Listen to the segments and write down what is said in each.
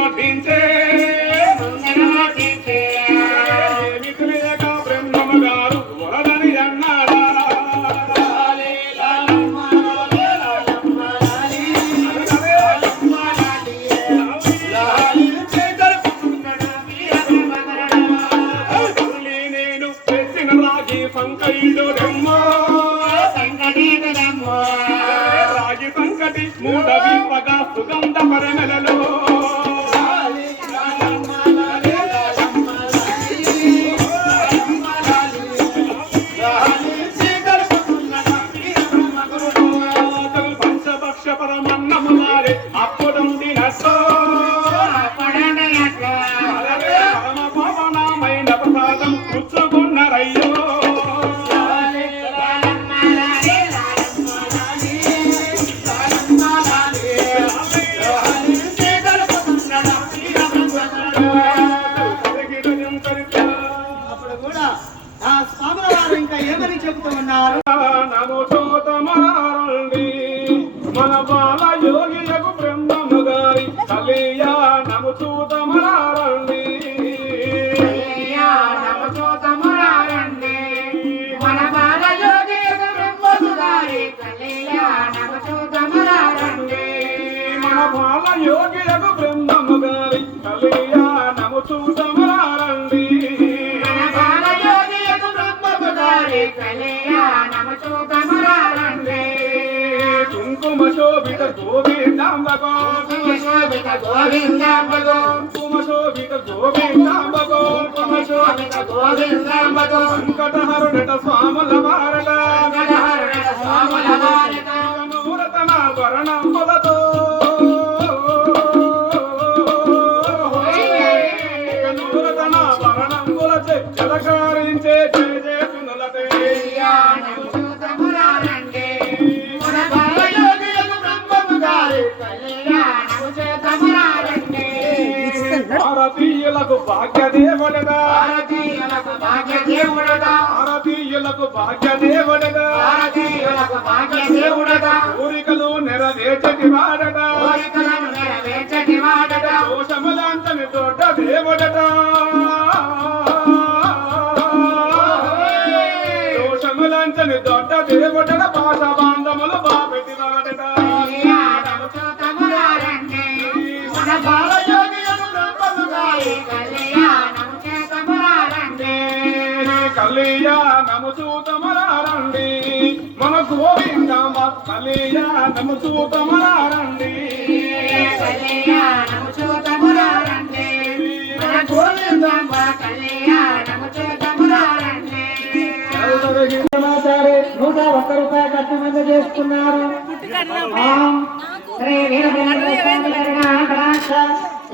ఓటించే ఏమిటి లేక బ్రహ్మమ్మ గారు వరదని అన్నారా నేను తెచ్చిన రాగి సంకైడు రాగి సంకటి మూడ విప్పగా సుగంధ పరిమళలో పంచభక్ష పరమన్నము వారే అప్పుడుండినట్టు పరమ పవనమైన ప్రసాదం కూర్చుకున్నారయ్యో మన బాల యోగియకు బ్రహ్మమ్మ గారి కళ్యాణము చూతమరారండి మన బాల యోగియకు బ్రహ్మమ్మ గారి కళ్యాణము చూతమరారండి మన బాల యోగియకు బ్రహ్మమ్మ గారి కళ్యాణము చూతమరారండి కుంకుమ శోభిత గోవిందాంబగో సంకటహరుడట స్వాముల వారట నూరతన వరణంబులతో నూరతన వరణంబులచే జలకారించే జయ జయసునులతే భారతీయులకు భాగ్యదేవుడగా భారతీయులకు భాగ్యదేవుడగా కోరికలు నెరవేర్చటి వాడట దోషములంతని తోట దేవుడట దోషములంతని తోట దేవుడట భాష బాంధములు బాపెట్టి వాడట కళ్యాణము చూతమరారండి మన గోవిందమ్మ కళ్యాణము చూతమరారండి కళ్యాణము చూతమరారండి మన గోవిందమ్మ కళ్యాణము చూతమరారండి 101 రూపాయలు కట్నం అందజేస్తున్నారు. శ్రీ వీరభద్ర స్వామి కరుణాకటాక్ష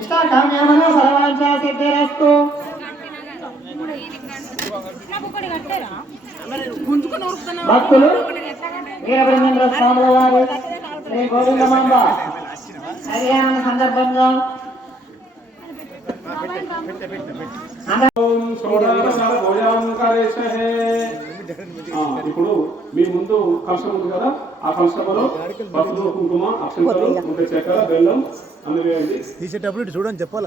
ఇష్టాకామ్యములు ఫలవాంఛ సిద్ధిరస్తు. భక్తులు వీరబ్రహ్మేంద్ర స్వాముల వారు శ్రీ గోవిందమాంబ కళ్యాణ సందర్భంగా ఇప్పుడు మీ ముందు కలశం ఉంది కదా, ఆ కలశంలో పసుపు కుంకుమ అక్షంతలు ఉంటే చక్కెర బెల్లం అన్ని వేయండి. తీసేటప్పుడు చూడండి చెప్పాలి.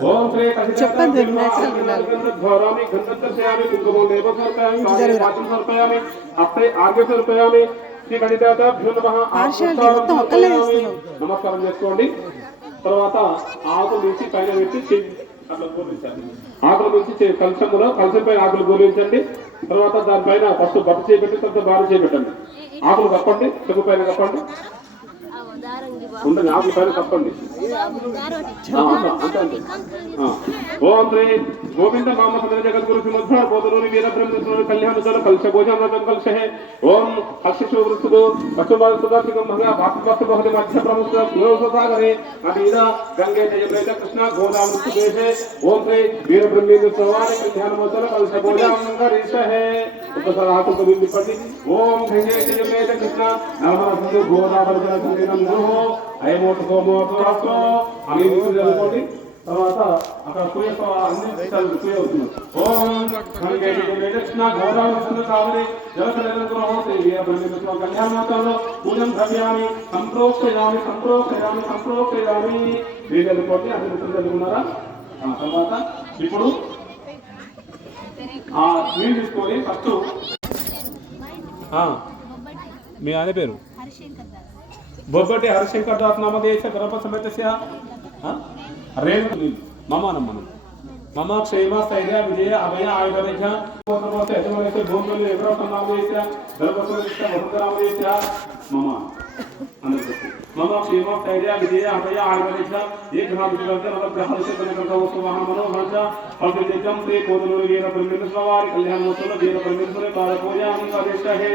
నమస్కారం చేసుకోండి. తర్వాత ఆకులు తీసి పైన పెట్టి ఆకులు నుంచి కలశంలో కలశం పైన ఆకులు గోలించండి. తర్వాత దానిపైన ఫస్ట్ బట్ట చేపెట్టి తర్వాత బారు చేపెట్టండి. ఆకులు కప్పండి, చెగు పైన కప్పండి, ఉండండి, ఆకుల పైన కప్పండి. ఓం శ్రీ గోవింద మామ సదర జగద్గురు శ్రీమధ్వ బోధనూరి వీరబ్రహ్మేశ్వరుడు కళ్యాణ కలశ భోజనం కలశ ఓం హర్షిశోవృత్తుడు పశ్చిమసుదాశికం భగ భాస్కర బహుళ మధ్య ప్రముఖ సాగరే నదీద గంగే జయప్రేత కృష్ణ గోదావృత్తు దేశే ఓం శ్రీ వీరబ్రహ్మేశ్వర కళ్యాణ కలశ భోజనం కరిషహే. ఒక్కసారి ఆకులతో నింపండి. ఓం గంగే జయప్రేత కృష్ణ నర్మదా గోదావరి జల అయమోట సోమోట అని అనుకోండి. తర్వాత అక్కడ పూజ అన్ని పూజ అవుతుంది. ఓం కృష్ణ గోదావరి కావలి జలసలేంద్రోహోతి వీరబ్రహ్మేశ్వర కళ్యాణోత్సవంలో పూజం ద్రవ్యాన్ని సంప్రోక్షయామి సంప్రోక్షయామి సంప్రోక్షయామి వీళ్ళుకోండి అన్ని చదువుకున్నారా. తర్వాత ఇప్పుడు నీళ్ళు తీసుకొని ఫస్ట్ మీ ఆయన పేరు బొబ్బటి హరిశంకర్ దాస్ నామదేశ గర్భ సమేతస్య రేణు మమానమ్మను మమ క్షేమ స్థైర్య విజయ అభయ ఆయుధ భూములు ఎవరో నామదేశ గర్భ నామదేశ మమ మమ క్షేమ స్థైర్య విజయ అభయ ఆయుధ ఏ గ్రహం శ్రీ కోదలూరు వీర బ్రహ్మేశ్వర వారి కళ్యాణోత్సవంలో వీర బ్రహ్మేశ్వర బాల పూజ ఆదేశ హే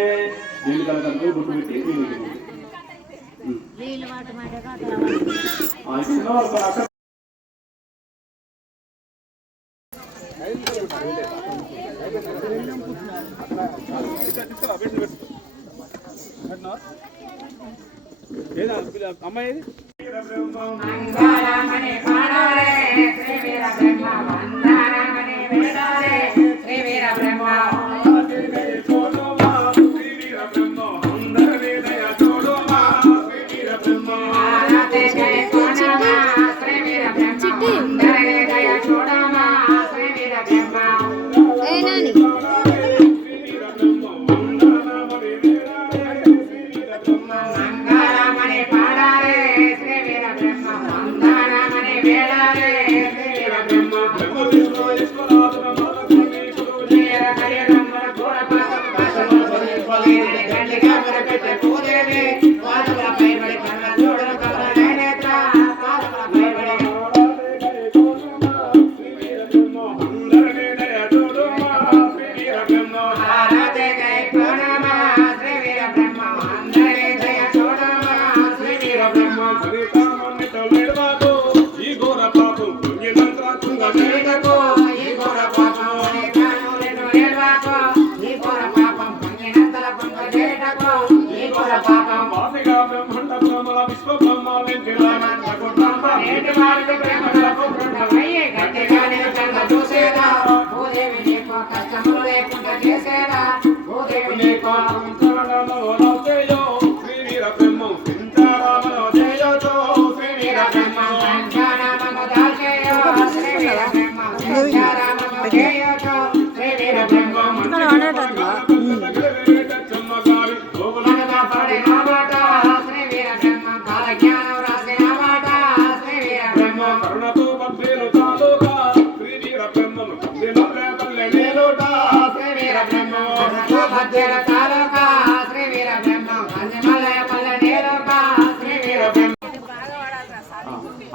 దీని కనుక గుర్తు పెట్టి అమ్మాయి మంగళమణి పాడారే శ్రీ వీర బ్రహ్మ మంగళమణి వేడారే శ్రీ వీర బ్రహ్మ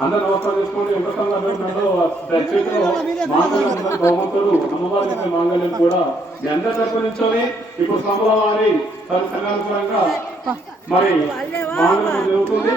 అందరూ నమస్కారం చేసుకోండి. భగవంతుడు అమ్మవారి మాంగళ్యం కూడా మీ అందరి తరపు నుంచొని ఇప్పుడు స్వాముల వారి సంఘానుకూలంగా మరి మాంగళ్యం జరుగుతుంది.